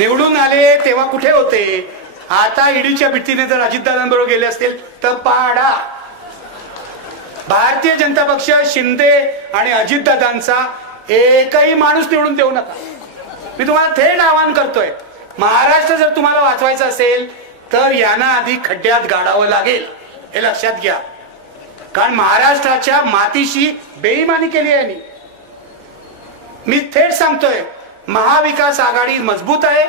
निवडून आले तेव्हा कुठे होते? आता ईडीच्या भीतीने जर अजितदादांबरोबर गेले असतील तर पाडा. भारतीय जनता पक्ष शिंदे आणि अजितदादांचा एकही माणूस निवडून देऊ नका. मी तुम्हाला थेट आवाहन करतोय महाराष्ट्र जर तुम्हाला वाचवायचं असेल तर यांना आधी खड्ड्यात गाडावं लागेल. हे लक्षात घ्या. कारण महाराष्ट्राच्या मातीशी बेईमानी केली आहे यांनी. मी थेट सांगतोय महाविकास आघाडी मजबूत आहे.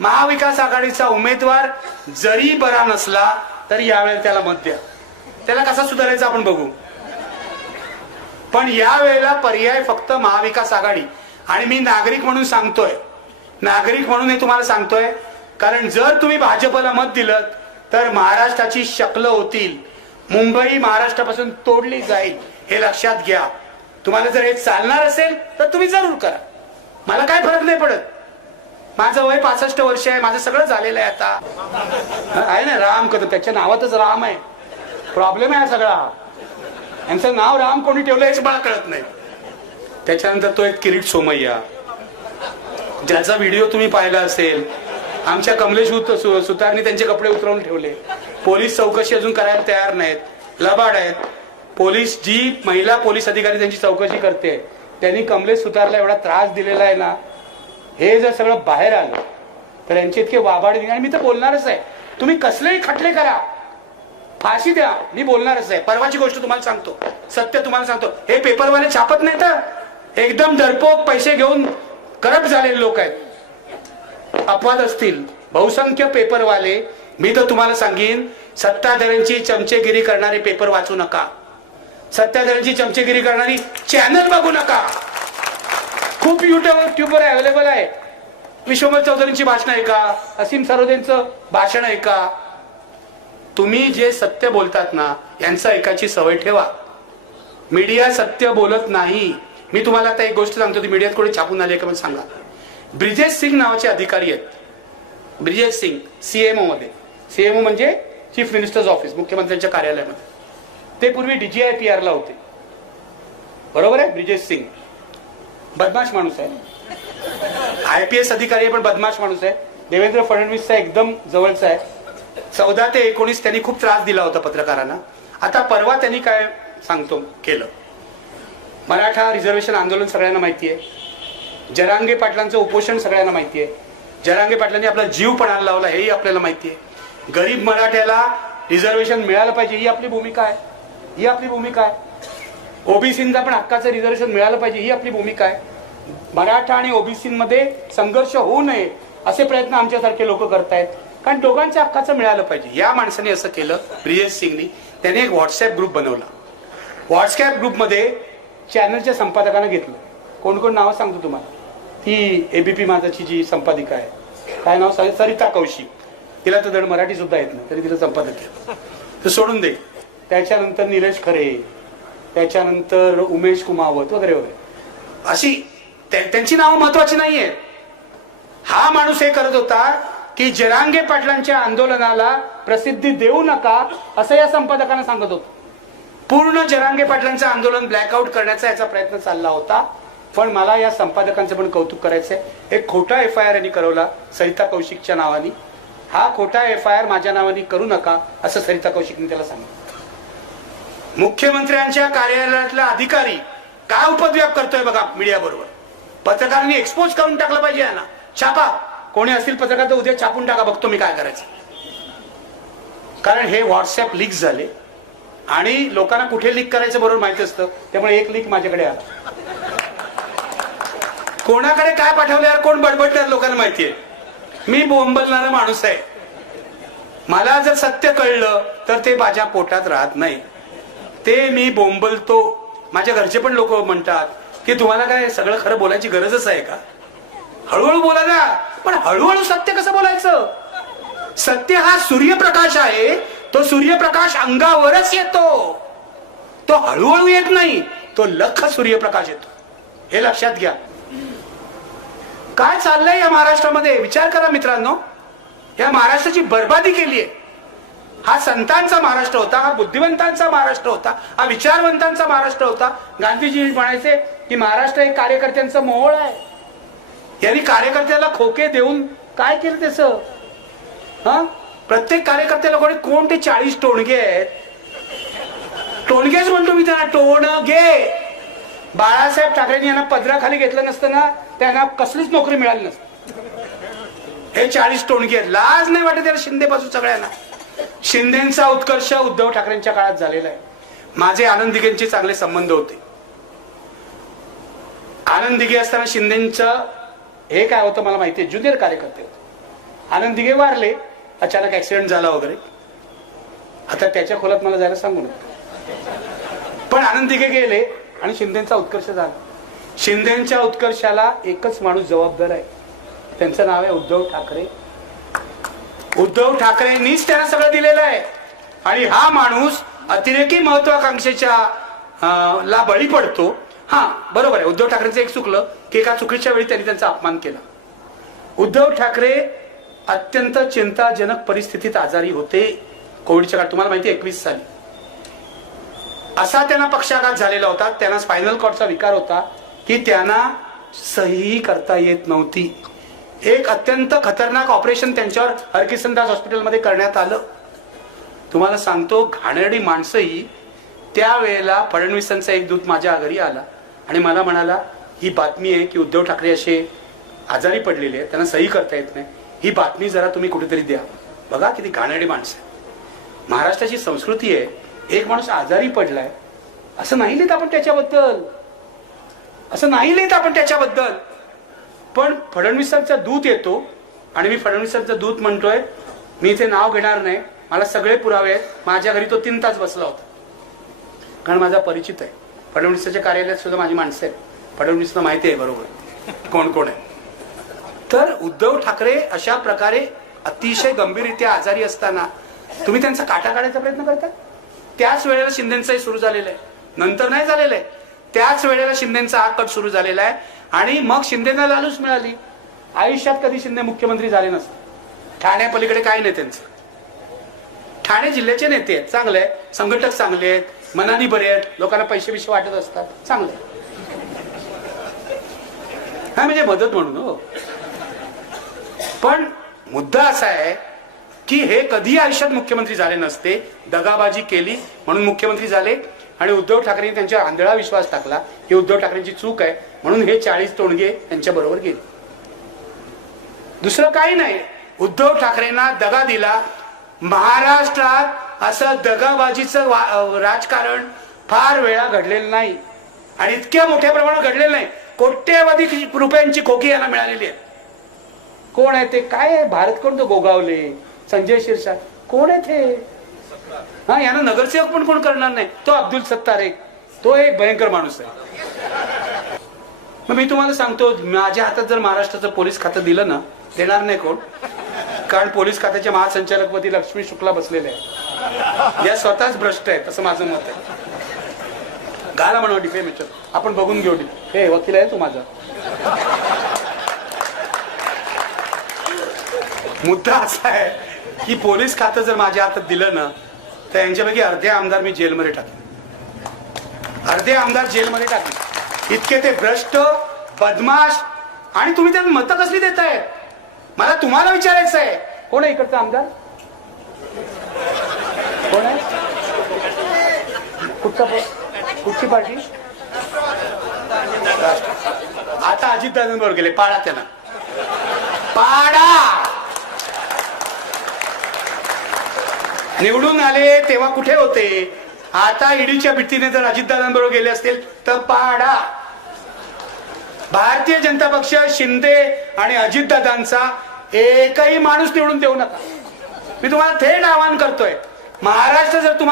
महाविकास आघाडीचा उमेदवार जरी बरा नसला तरी यावेळेला त्याला मत द्या. त्याला कसा सुधारायचा आपण बघू? पण यावेळेला पर्याय फक्त महाविकास आघाडी. आणि मी नागरिक म्हणून सांगतोय नागरिक म्हणून हे तुम्हाला सांगतोय कारण जर तुम्ही भाजपला मत दिलं तर महाराष्ट्राची शकलं होतील. मुंबई महाराष्ट्रापासून तोडली जाईल हे लक्षात घ्या. तुम्हाला जर हे चालणार असेल तर तुम्ही जरूर करा. मला काय फरक नाही पडत. माझं वय पासष्ट वर्ष आहे माझं सगळं झालेलं आहे आता. आहे ना राम कदम. त्याच्या नावातच राम आहे. प्रॉब्लेम आहे सगळा. यांचं नाव राम कोणी ठेवलं याच मला कळत नाही. त्याच्यानंतर तो एक किरीट सोमय्या. ज्याचा व्हिडिओ तुम्ही पाहिला असेल आमच्या कमलेश सुतारने त्यांचे कपडे उतरवून ठेवले. पोलीस चौकशी अजून करायला तयार नाहीत. लबाड आहेत. पोलीस जी महिला पोलीस अधिकारी त्यांची चौकशी करते. त्यांनी कमलेश सुतारला एवढा त्रास दिलेला आहे ना हे जर सगळं बाहेर आलं तर यांचे इतके वाबाड आणि मी तर बोलणारच आहे. तुम्ही कसलेही खटले करा. फाशी द्या. मी बोलणारच आहे. परवाची गोष्ट तुम्हाला सांगतो. सत्य तुम्हाला सांगतो. हे पेपरवाले छापत नाही तर? एकदम डरपोक पैसे घेऊन करप्ट झालेले लोक आहेत. अपवाद असतील. बहुसंख्य पेपरवाले मी तर तुम्हाला सांगेन सत्ताधाऱ्यांची चमचेगिरी करणारे पेपर वाचू नका. सत्ताधाऱ्यांची चमचेगिरी करणारी चॅनल बघू नका. खूप युट्यूब ट्यूबवर अवेलेबल आहे. विश्वमत चौधरींची भाषण ऐका असीम सरोदेंचं भाषण ऐका. तुम्ही जे सत्य बोलतात ना यांचं ऐकायची सवय ठेवा. मीडिया सत्य बोलत नाही. मी तुम्हाला आता एक गोष्ट सांगतो ती मीडियात कोणी छापून आली आहे का मला सांगा. ब्रिजेश सिंग नावाचे अधिकारी आहेत. ब्रिजेश सिंग सीएमओ मध्ये. सीएमओ म्हणजे चीफ मिनिस्टर्स ऑफिस मुख्यमंत्र्यांच्या कार्यालयामध्ये. ते पूर्वी डीजीआय पी ला होते. बरोबर आहे ब्रिजेश सिंग? बदमाश माणूस आहे. आय पी एस अधिकारी आहे पण बदमाश माणूस आहे. देवेंद्र फडणवीसचा एकदम जवळचा आहे. चौदा ते एकोणीस त्यांनी खूप त्रास दिला होता पत्रकारांना. आता परवा त्यांनी काय सांगतो केलं. मराठा रिझर्वेशन आंदोलन सगळ्यांना माहिती आहे. जरांगे पाटलांचं उपोषण सगळ्यांना माहिती आहे. जरांगे पाटलांनी आपला जीव पणाला लावला हेही आपल्याला माहिती आहे. गरीब मराठ्याला रिझर्वेशन मिळालं पाहिजे ही आपली भूमिका आहे. ही आपली भूमिका आहे. ओबीसींना पण हक्काचं रिझर्वेशन मिळालं पाहिजे. ही आपली भूमिका आहे. मराठा आणि ओबीसीमध्ये संघर्ष होऊ नये असे प्रयत्न आमच्यासारखे लोक करतायत. कारण दोघांच्या हक्काचं मिळालं पाहिजे. या माणसाने असं केलं ब्रिजेश सिंगनी. त्याने एक व्हॉट्सअप ग्रुप बनवला. व्हॉट्सअप ग्रुपमध्ये चॅनलच्या संपादकानं घेतलं. कोण कोण नावं सांगतो तुम्हाला? ती एबीपी माझाची जी संपादिका आहे. काय नाव? सरिता कौशिक. तिला तर धड मराठी सुद्धा येत नाही. तरी तिला संपादक केलं तर सोडून दे. त्याच्यानंतर निलेश खरे त्याच्यानंतर उमेश कुमावत वगैरे वगैरे. अशी त्यांची नावं महत्वाची नाहीये. हा माणूस हे करत होता की जरांगे पाटलांच्या आंदोलनाला प्रसिद्धी देऊ नका असं या संपादकांना सांगत होतो. पूर्ण जरांगे पाटलांचं आंदोलन ब्लॅकआउट करण्याचा याचा प्रयत्न चालला होता. पण मला या संपादकांचं पण कौतुक करायचंय. एक खोटा एफ आय आर यांनी करवला सरिता कौशिकच्या नावाने. हा खोटा एफ आय आर माझ्या नावाने करू नका असं सरिता कौशिकने त्याला सांगितलं. मुख्यमंत्र्यांच्या कार्यालयातला अधिकारी काय उपद्व्याप करतोय बघा मीडिया बरोबर पत्रकारांनी एक्सपोज करून टाकलं पाहिजे यांना. छापा. कोणी असतील पत्रकार तर उद्या छापून टाका बघतो मी काय करायचं. कारण हे व्हॉट्सअप लीक झाले आणि लोकांना कुठे लीक करायचं बरोबर माहिती असतं. त्यामुळे एक लीक माझ्याकडे आला. कोणाकडे काय पाठवल्यावर कोण बडबडणार लोकांना माहितीये? मी बोंबलणारा माणूस आहे. मला जर सत्य कळलं तर ते माझ्या पोटात राहत नाही. ते मी बोंबलतो. माझ्या घरचे पण लोक म्हणतात की तुम्हाला काय सगळं खरं बोलायची गरजच आहे का? हळूहळू बोला ना. पण हळूहळू सत्य कसं बोलायचं? सत्य हा सूर्यप्रकाश आहे. तो सूर्यप्रकाश अंगावरच येतो. तो हळूहळू येत नाही. तो लख सूर्यप्रकाश येतो. हे लक्षात घ्या. काय चाललंय या महाराष्ट्रामध्ये? विचार करा मित्रांनो. या महाराष्ट्राची बर्बादी केली आहे हा संतांचा महाराष्ट्र होता हा बुद्धिवंतांचा महाराष्ट्र होता हा विचारवंतांचा महाराष्ट्र होता. गांधीजी म्हणायचे की महाराष्ट्र हे कार्यकर्त्यांचं मोहळ आहे. यांनी कार्यकर्त्याला खोके देऊन काय केलं त्याच? हा? प्रत्येक कार्यकर्त्याला कोणी कोण ते चाळीस टोणगे आहेत? टोणगेच म्हणतो मी त्यांना टोणगे. बाळासाहेब ठाकरेंनी यांना पदराखाली घेतलं नसतं ना त्यांना कसलीच नोकरी मिळाली नसती. हे चाळीस टोणगे आहेत. लाज नाही वाटत त्याला शिंदे पासून सगळ्यांना. शिंदेचा उत्कर्ष उद्धव ठाकरेंच्या काळात झालेला आहे. माझे आनंद दिघेंचे चांगले संबंध होते. आनंद दिघे असताना शिंदेचं हे काय होतं मला माहिती आहे. ज्युनियर कार्यकर्ते होते. आनंद दिघे वारले अचानक ऍक्सिडेंट झाला वगैरे. आता त्याच्या खोलात मला जायला सांगू नका. पण आनंद दिघे गेले आणि शिंदेचा उत्कर्ष झाला. शिंदेच्या उत्कर्षाला एकच माणूस जबाबदार आहे. त्यांचं नाव आहे उद्धव ठाकरे. उद्धव ठाकरेंनीच त्यांना सगळं दिलेलं आहे. आणि हा माणूस अतिरेकी महत्वाकांक्षेच्या ला बळी पडतो. हा बरोबर आहे. उद्धव ठाकरेंचं एक चुकलं की एका चुकीच्या वेळी त्यांनी त्यांचा अपमान केला. उद्धव ठाकरे अत्यंत चिंताजनक परिस्थितीत आजारी होते. कोविडच्या काळात तुम्हाला माहिती एकवीस साली. असा त्यांना पक्षाघात झालेला होता. त्यांना स्पायनल कॉर्डचा विकार होता की त्यांना सही करता येत नव्हती. एक अत्यंत खतरनाक ऑपरेशन त्यांच्यावर हरकिसनदास हॉस्पिटलमध्ये करण्यात आलं. तुम्हाला सांगतो घाणेरडी माणसंही त्यावेळेला फडणवीसांचा एक दूत माझ्या घरी आला आणि मला म्हणाला ही बातमी आहे की उद्धव ठाकरे असे आजारी पडलेले आहेत त्यांना सही करता येत नाही. ही बातमी जरा तुम्ही कुठेतरी द्या. बघा किती घाणेरडी माणसं आहे महाराष्ट्राची संस्कृती आहे एक माणूस आजारी पडलाय असं नाही लिहित आपण त्याच्याबद्दल. असं नाही लिहित आपण त्याच्याबद्दल. पण फडणवीसांचा दूत येतो आणि मी फडणवीसांचा दूत म्हणतोय मी इथे नाव घेणार नाही. मला सगळे पुरावे आहेत. माझ्या घरी तो तीन तास बसला होता. कारण माझा परिचित आहे. फडणवीसाच्या कार्यालयात सुद्धा माझी माणसं आहेत. फडणवीसला माहिती आहे बरोबर. कोण कोण आहे? तर उद्धव ठाकरे अशा प्रकारे अतिशय गंभीररित्या आजारी असताना तुम्ही त्यांचा काटा काढायचा प्रयत्न करता? त्याच वेळेला शिंदेचंही सुरू झालेलं आहे. नंतर नाही झालेलं आहे. त्याच वेळेला शिंदेचा हा कट सुरू झालेला आहे. आणि मग शिंदेना लालूच मिळाली. आयुष्यात कधी शिंदे मुख्यमंत्री झाले नसते. ठाण्यापलीकडे काय नाही त्यांचं. ठाणे जिल्ह्याचे नेते आहेत चांगले संघटक चांगले आहेत. मनानी बरे आहेत. लोकांना पैसे बिशे वाटत असतात. चांगले हा म्हणजे मदत म्हणून हो. पण मुद्दा असा आहे की हे कधी आयुष्यात मुख्यमंत्री झाले नसते. दगाबाजी केली म्हणून मुख्यमंत्री झाले. आणि उद्धव ठाकरेंनी त्यांच्यावर आंधळा विश्वास टाकला. ही उद्धव ठाकरेंची चूक आहे. म्हणून हे चाळीस तोंडगे त्यांच्या बरोबर गेले. दुसरं काही नाही. उद्धव ठाकरेंना दगा दिला. महाराष्ट्रात असं दगाबाजीचं राजकारण फार वेळा घडलेलं नाही. आणि इतक्या मोठ्या प्रमाणात घडलेलं नाही. कोट्यवधी रुपयांची खोकी यांना मिळालेली आहे. कोण आहे ते? काय आहे? भारत कोण तो गोगावले? संजय शिरसाट. कोण आहे ते? हा यांना नगरसेवक पण कोण करणार नाही? तो अब्दुल सत्तार आहे. तो एक भयंकर माणूस आहे. मग मी तुम्हाला सांगतो माझ्या हातात जर महाराष्ट्राचं पोलीस खातं दिलं ना देणार नाही कोण? कारण पोलीस खात्याच्या महासंचालकपदी लक्ष्मी शुक्ला बसलेले आहे या स्वतःच भ्रष्ट आहेत असं माझं मत आहे. घाला म्हणा डिफेमेशन आपण बघून घेऊ हे वकील आहे तू माझा. मुद्दा असा आहे की पोलीस खातं जर माझ्या हातात दिलं ना तर यांच्यापैकी अर्धे आमदार मी जेलमध्ये टाकले. अर्धे आमदार जेलमध्ये टाकले. इतके ते भ्रष्ट बदमाश आणि तुम्ही त्यात मतं कसली देताय? मला तुम्हाला विचारायचं आहे. कोण आहे इकडचा आमदार? कोण आहे? कुठचा कुठची पार्टी? आता अजितदादांबरोबर गेले. पाडा त्यांना. पाडा! निवडून आले तेव्हा कुठे होते? आता ईडीच्या भीतीने जर अजितदादांबरोबर गेले असतील तर पाडा. भारतीय जनता पक्ष शिंदे आणि अजितदादांचा एकही माणूस निवडून देऊ नका. मी तुम्हाला थेट आवाहन करतोय महाराष्ट्र जर तुम्हाला